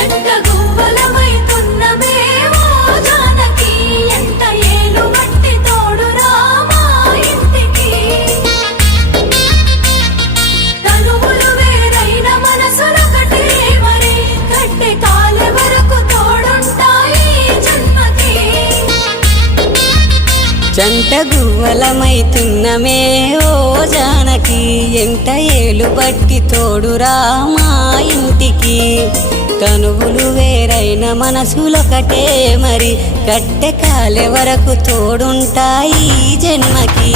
జంట గువ్వలమైతున్నమే ఓ జానకి ఎంత ఏలు బట్టి తోడురా మా ఇంటికి తనువులు వేరైన మనసులొకటే మరి కట్టె కాలే వరకు తోడుంటాయి జన్మకి జంట గువ్వలమైతున్నమే ఓ జానకి ఎంట ఏలు బట్టి తోడురా మా ఇంటికి తనువులు వేరైన మనసులొకటే మరి కట్టె కాలే వరకు తోడుంటాయి జన్మకి